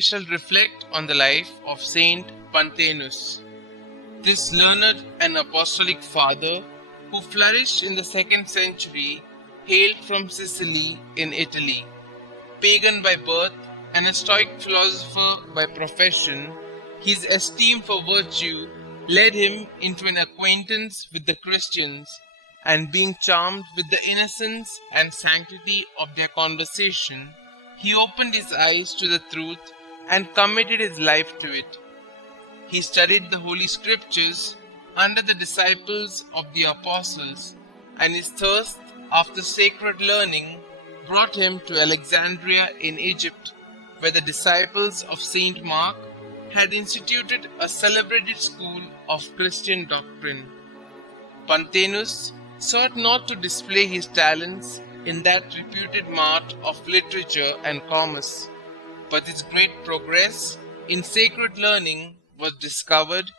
we shall reflect on the life of St Pantaenus. This learned and apostolic father, who flourished in the 2nd century, hailed from Sicily in Italy. Pagan by birth and a Stoic philosopher by profession, his esteem for virtue led him into an acquaintance with the Christians, and being charmed with the innocence and sanctity of their conversation, he opened his eyes to the truth and committed his life to it. He studied the Holy Scriptures under the disciples of the apostles, and his thirst after sacred learning brought him to Alexandria in Egypt, where the disciples of St Mark had instituted a celebrated school of Christian doctrine. Pantaenus sought not to display his talents in that reputed mart of literature and commerce, but his great progress in sacred learning was discovered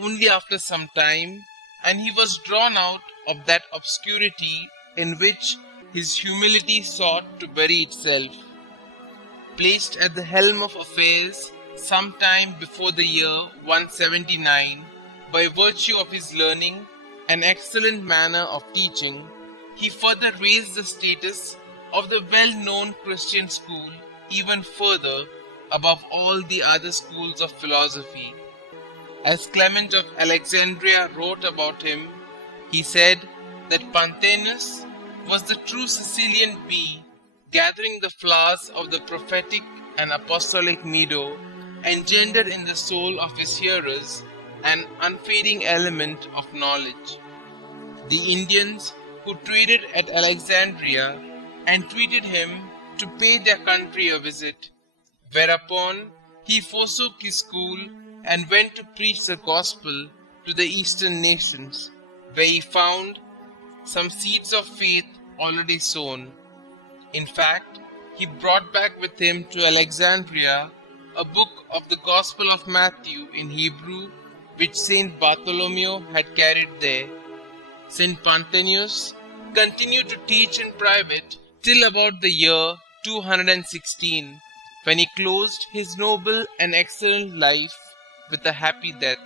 only after some time, and he was drawn out of that obscurity in which his humility sought to bury itself. Placed at the helm of affairs some time before the year 179, by virtue of his learning and excellent manner of teaching, he further raised the status of the well-known Christian school even further above all the other schools of philosophy. As Clement of Alexandria wrote about him, he said that Pantaenus was the true Sicilian bee, gathering the flowers of the prophetic and apostolic meadow, engendered in the soul of his hearers an unfading element of knowledge. The Indians who traded at Alexandria entreated him to pay their country a visit, whereupon he forsook his school and went to preach the gospel to the eastern nations, where he found some seeds of faith already sown. In fact, he brought back with him to Alexandria a book of the Gospel of Matthew in Hebrew, which Saint Bartholomew had carried there. St Pantaenus continued to teach in private till about the year 216, when he closed his noble and excellent life with a happy death.